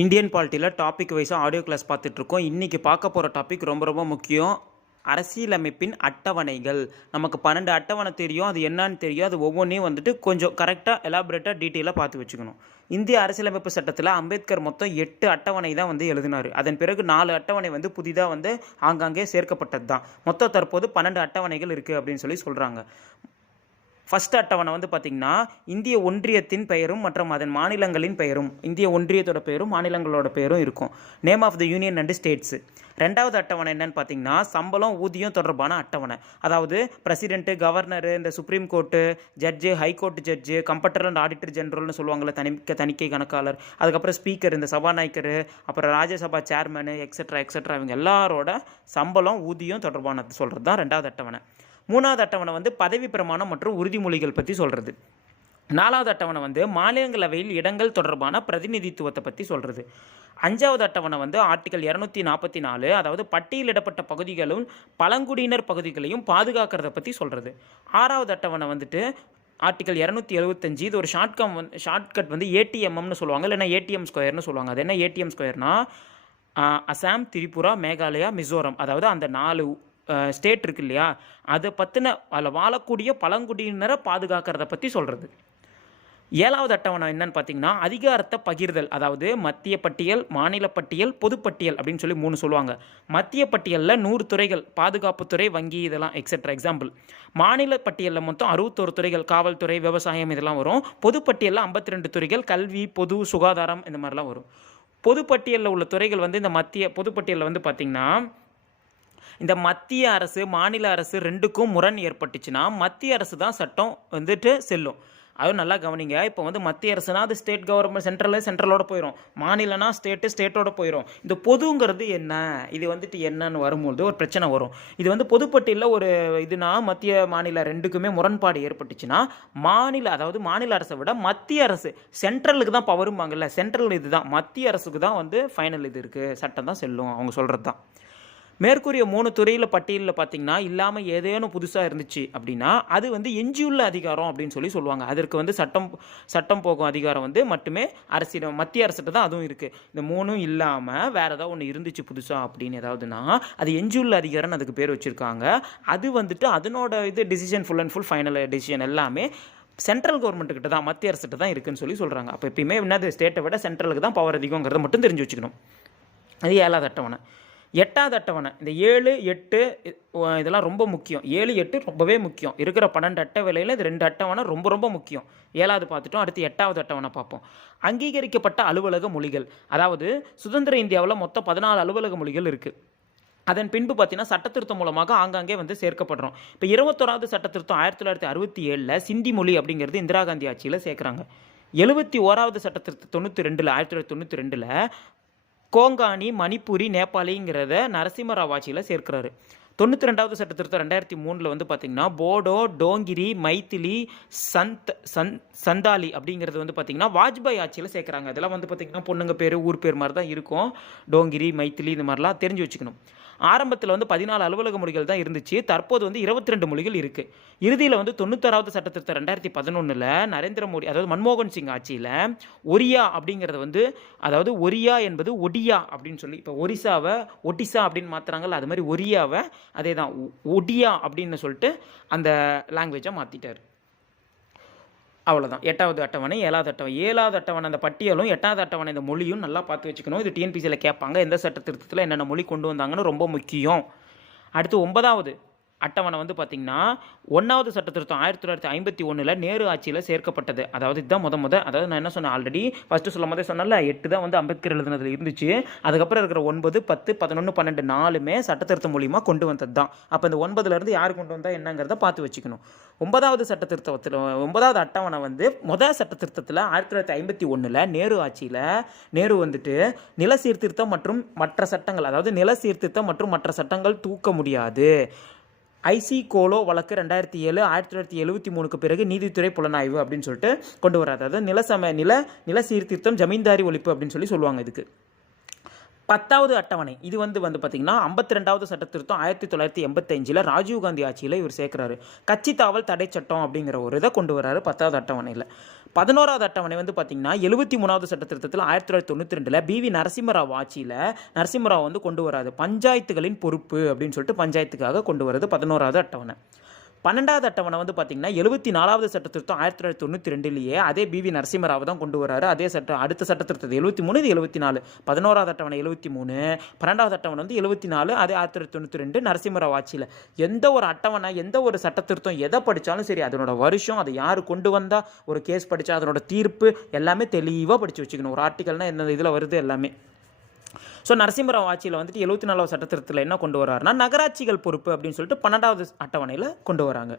Indian பாலிட்டியில் topic வைஸாக audio class பார்த்துட்ருக்கோம். இன்றைக்கி பார்க்க போகிற டாபிக் ரொம்ப ரொம்ப முக்கியம். அரசியலமைப்பின் அட்டவணைகள். நமக்கு 12 அட்டவணை தெரியும், அது என்னன்னு தெரியும். அது ஒவ்வொன்றையும் வந்துட்டு கொஞ்சம் கரெக்டாக எலாபரேட்டாக டீட்டெயிலாக பார்த்து வச்சுக்கணும். இந்திய அரசியலமைப்பு சட்டத்தில் அம்பேத்கர் மொத்தம் 8 அட்டவணை தான் எழுதினார். அதன் பிறகு 4 அட்டவணை புதிதாக ஆங்காங்கே சேர்க்கப்பட்டது தான். மொத்தம் தற்போது 12 அட்டவணைகள் இருக்குது அப்படின்னு சொல்கிறாங்க. ஃபஸ்ட் அட்டவணை பார்த்திங்கன்னா இந்திய ஒன்றியத்தின் பெயரும் மற்றும் அதன் மாநிலங்களின் பெயரும், இந்திய ஒன்றியத்தோட பெயரும் மாநிலங்களோட பெயரும் இருக்கும். Name of the union and states. ரெண்டாவது அட்டவணை என்னன்னு பார்த்தீங்கன்னா சம்பளம் ஊதியம் தொடர்பான அட்டவணை. அதாவது பிரசிடென்ட்டு, கவர்னரு, இந்த supreme court judge, high court judge, comptroller and auditor ஜெனரல்னு சொல்லுவாங்கள்ல, தணிக்கை கணக்காளர், அதுக்கப்புறம் ஸ்பீக்கர், இந்த சபாநாயகர், அப்புறம் ராஜ்யசபா சேர்மனு, எக்ஸட்ரா இவங்க எல்லாரோட சம்பளம் ஊதியம் தொடர்பானது சொல்கிறது தான் ரெண்டாவது அட்டவணை. மூணாவது அட்டவணை பதவி பிரமாணம் மற்றும் உறுதிமொழிகள் பற்றி சொல்கிறது. நாலாவது அட்டவணை மாநிலங்களவையில் இடங்கள் தொடர்பான பிரதிநிதித்துவத்தை பற்றி சொல்கிறது. அஞ்சாவது அட்டவணை ஆர்டிகல் 244, அதாவது பட்டியலிடப்பட்ட பகுதிகளும் பழங்குடியினர் பகுதிகளையும் பாதுகாக்கிறத பற்றி சொல்கிறது. ஆறாவது அட்டவணை ஆர்டிகல் 275, இது ஒரு ஷார்ட்கட் ஏடிஎம்னு சொல்லுவாங்க, இல்லைன்னா ஏடிஎம் ஸ்கொயர்னு சொல்லுவாங்க. அது என்ன ஏடிஎம் ஸ்கொயர்னா அசாம், திரிபுரா, மேகாலயா, மிசோரம், அதாவது அந்த 4 ஸ்டேட் இருக்கு இல்லையா, அதை பற்றின அதில் வாழக்கூடிய பழங்குடியினரை பாதுகாக்கிறத பற்றி சொல்கிறது. ஏழாவது அட்டவணை என்னன்னு பார்த்தீங்கன்னா அதிகாரத்தை பகிர்தல். அதாவது மத்திய பட்டியல், மாநில பட்டியல், பொதுப்பட்டியல் அப்படின்னு 3 சொல்லுவாங்க. மத்திய பட்டியலில் 100 துறைகள், பாதுகாப்புத்துறை, வங்கி, இதெல்லாம் எக்ஸட்ரா. மாநில பட்டியலில் மொத்தம் 61 துறைகள், காவல்துறை, விவசாயம், இதெல்லாம் வரும். பொதுப்பட்டியலில் 52 துறைகள், கல்வி, பொது சுகாதாரம், இந்த மாதிரிலாம் வரும். பொதுப்பட்டியலில் உள்ள துறைகள் இந்த மத்திய பொதுப்பட்டியலில் பார்த்திங்கன்னா இந்த மத்திய அரசு மாநில அரசு ரெண்டுக்கும் முரண் ஏற்பட்டுச்சுன்னா மத்திய அரசு தான் சட்டம் செல்லும். அதுவும் நல்லா கவனிங்க. இப்போ மத்திய அரசுனா அது ஸ்டேட் கவர்மெண்ட், சென்ட்ரலோட போயிடும். மாநிலனா ஸ்டேட்டோட போயிடும். இந்த பொதுங்கிறது என்ன, இது என்னன்னு வரும்போது ஒரு பிரச்சனை வரும். இது பொதுப்பட்டியலில் ஒரு இதுனா மத்திய மாநில ரெண்டுக்குமே முரண்பாடு ஏற்பட்டுச்சுன்னா அதாவது மாநில அரசை விட மத்திய அரசு, சென்ட்ரலுக்கு தான் பவரும்பாங்கல்ல, சென்ட்ரல் இதுதான், மத்திய அரசுக்கு தான் ஃபைனல் இது இருக்குது, சட்டம் தான் செல்லும், அவங்க சொல்கிறது தான். மேற்கூறிய 3 துறையில் பட்டியலில் பார்த்திங்கன்னா இல்லாமல் ஏதேனும் புதுசாக இருந்துச்சு அப்படின்னா அது எஞ்சியுள்ள அதிகாரம் அப்படின்னு சொல்லுவாங்க. அதற்கு சட்டம் போகும் அதிகாரம் மட்டுமே மத்திய அரசிட்ட தான் அதுவும் இருக்குது. இந்த 3ம் இல்லாமல் வேறு ஏதாவது ஒன்று இருந்துச்சு புதுசாக அப்படின்னு ஏதாவதுன்னா அது எஞ்சியுள்ள அதிகாரம்னு அதுக்கு பேர் வச்சுருக்காங்க. அது அதனோட decision full and full final decision எல்லாமே சென்ட்ரல் கவர்மெண்ட்டுக்கிட்ட தான், மத்திய அரசிட்ட தான் இருக்குன்னு சொல்கிறாங்க. அப்போ எப்பயுமே என்னது ஸ்டேட்டை விட சென்ட்ரலுக்கு தான் பவர் அதிகங்கிறத மட்டும் தெரிஞ்சு வச்சுக்கணும். அது 7வது அட்டவணை. 8வது அட்டவணை. இந்த 7, 8 இதெல்லாம் ரொம்ப முக்கியம். 7, 8 ரொம்பவே முக்கியம். இருக்கிற 12 அட்டவணையில் இது 2 அட்டவணை ரொம்ப ரொம்ப முக்கியம். 7வது பார்த்துட்டோம். அடுத்து 8வது அட்டவணை பார்ப்போம். அங்கீகரிக்கப்பட்ட அலுவலக மொழிகள். அதாவது சுதந்திர இந்தியாவில் மொத்தம் 14 அலுவலக மொழிகள் இருக்குது. அதன் பின்பு பார்த்தீங்கன்னா சட்டத்திருத்தம் மூலமாக ஆங்காங்கே சேர்க்கப்படுறோம். இப்போ 21வது சட்டத்திருத்தம் 1967 சிந்தி மொழி அப்படிங்கிறது இந்திரா காந்தி ஆட்சியில் சேர்க்குறாங்க. 71வது சட்டத்திருத்தம் 1992 கோங்கானி, மணிப்பூரி, நேபாளிங்கிறத நரசிம்மராவ் ஆட்சியில் சேர்க்கிறாரு. 92வது சட்டத்திருத்தம் 2003 பார்த்திங்கன்னா போடோ, டோங்கிரி, மைத்திலி, சந்தாலி அப்படிங்கிறது பார்த்திங்கன்னா வாஜ்பாய் ஆட்சியில் சேர்க்குறாங்க. இதெல்லாம் பார்த்திங்கன்னா பொண்ணுங்க பேர், ஊர் பேர் மாதிரி தான் இருக்கும். டோங்கிரி, மைத்திலி இந்த மாதிரிலாம் தெரிஞ்சு வச்சுக்கணும். ஆரம்பத்தில் 14 அலுவலக மொழிகள் தான் இருந்துச்சு. தற்போது 22 மொழிகள் இருக்குது. இறுதியில் 96வது சட்டத்திருத்தம் 2011 நரேந்திர மோடி, அதாவது மன்மோகன் சிங் ஆட்சியில் ஒரியா அப்படிங்கிறது அதாவது ஒரியா என்பது ஒடியா அப்படின்னு இப்போ ஒரிசாவை ஒடிசா அப்படின்னு மாற்றுறாங்கல்ல, அது மாதிரி ஒரியாவை அதே தான் ஒடியா அப்படின்னு சொல்லிட்டு அந்த லாங்குவேஜை மாற்றிட்டார். அவ்வளோதான். 8வது அட்டவணை. 7வது அட்டவணை. 7வது அட்டவணை அந்த பட்டியலும் 8வது அட்டவணை இந்த மொழியும் நல்லா பார்த்து வச்சுக்கணும். இது டிஎன்பிசியில் கேட்பாங்க, எந்த சட்ட திருத்தத்தில் என்னென்ன மொழி கொண்டு வந்தாங்கன்னு ரொம்ப முக்கியம். அடுத்து 9வது அட்டவணை பார்த்திங்கன்னா 1வது சட்ட திருத்தம் 1951 நேரு ஆட்சியில் சேர்க்கப்பட்டது. அதாவது இதுதான் அதாவது நான் என்ன சொன்னேன் ஆல்ரெடி ஃபஸ்ட்டு சொன்னல 8 தான் அம்பேத்கர் எழுதுனதில் இருந்துச்சு. அதுக்கப்புறம் இருக்கிற 9, 10, 11, 12 4மே சட்டத்திருத்தம் மூலியமாக கொண்டு வந்தது தான். அப்போ இந்த 9லேருந்து யார் கொண்டு வந்தால் என்னங்கிறத பார்த்து வச்சுக்கணும். 9வது சட்டத்திருத்தத்தில் 9வது அட்டவணை முதல் சட்டத்திருத்தத்தில் 1951 நேரு ஆட்சியில் நேரு நில சீர்திருத்தம் மற்றும் மற்ற சட்டங்கள், அதாவது நில சீர்திருத்தம் மற்றும் மற்ற சட்டங்கள் தூக்க முடியாது. ஐசி கோலோ வழக்கு 2007 1973 பிறகு நீதித்துறை புலனாய்வு அப்படின்னு சொல்லிட்டு கொண்டு வராது. அதாவது நில சீர்திருத்தம், ஜமீன்தாரி ஒழிப்பு அப்படின்னு சொல்லுவாங்க இதுக்கு. 10வது அட்டவணை இது வந்து பார்த்தீங்கன்னா 52வது சட்ட திருத்தம் 1985 ராஜீவ்காந்தி ஆட்சியில் இவர் சேர்க்குறாரு. கட்சி தாவல் தடை சட்டம் அப்படிங்கிற ஒரு இதை கொண்டு வராரு 10வது அட்டவணையில். 11வது அட்டவணை வந்து பார்த்தீங்கன்னா 73வது சட்ட திருத்தத்தில் 1992 பிவி நரசிம்மராவ் ஆட்சியில் நரசிம்மராவ் வந்து கொண்டு வராது. பஞ்சாயத்துகளின் பொறுப்பு அப்படின்னு சொல்லிட்டு பஞ்சாயத்துக்காக கொண்டு வரது 11வது அட்டவணை. 12வது அட்டவணை வந்து பார்த்தீங்கன்னா 74வது சட்ட திருத்தம் 1992 அதே பிவி நரசிம்மராவ் தான் கொண்டு வராரு. அதே அடுத்த சட்ட திருத்தம் 73 இது 74. 11வது அட்டவணை 73, 12வது அட்டவணை வந்து 74, அதே 1992 நரசிம்மராவ் ஆட்சியில். எந்த ஒரு அட்டவணை எந்த ஒரு சட்ட திருத்தம் எதை படித்தாலும் சரி அதனோட வருஷம் அதை யார் கொண்டு வந்தால் ஒரு கேஸ் படித்தா அதனோட தீர்ப்பு எல்லாமே தெளிவாக படித்து வச்சுக்கணும். ஒரு ஆர்டிக்கல்னால் எந்த இதில் வருது எல்லாமே. ஸோ நரசிம்மராவ் ஆட்சியில் வந்துட்டு 74வது சட்டத்திருத்தத்தில் என்ன கொண்டு வராருன்னா நகராட்சிகள் பொறுப்பு அப்படின்னு சொல்லிட்டு 12வது அட்டவணையில் கொண்டு வராங்க.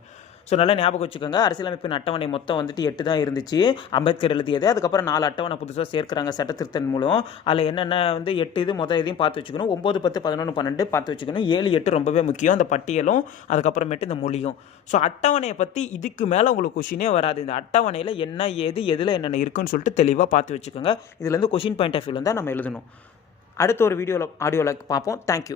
ஸோ நல்லா ஞாபகம் வச்சுக்கோங்க. அரசியலமைப்பின் அட்டவணை மொத்தம் வந்துட்டு 8 தான் இருந்துச்சு, அம்பேத்கர் எழுதியது. அதுக்கப்புறம் 4 அட்டவணை புதுசாக சேர்க்குறாங்க சட்டத்திருத்தம் மூலம். அதில் என்னென்ன வந்து 8 இது மொதல் இதையும் பார்த்து வச்சுக்கணும். 9, 10, 11, 12 பார்த்து வச்சுக்கணும். 7, 8 ரொம்பவே முக்கியம், அந்த பட்டியலும் அதுக்கப்புறமேட்டு இந்த மொழியும். ஸோ அட்டவணையை பற்றி இதுக்கு மேலே உங்களுக்கு கொஷினே வராது. இந்த அட்டவணையில் என்ன ஏது எதில் என்னென்ன இருக்குன்னு சொல்லிட்டு தெளிவாக பார்த்து வச்சுக்கோங்க. இதுலேருந்து கொஷின் பாயிண்ட் ஆஃப் வியூவில் தான் நம்ம எழுதணும். அடுத்த ஒரு ஆடியோவில் பார்ப்போம். தேங்க்யூ.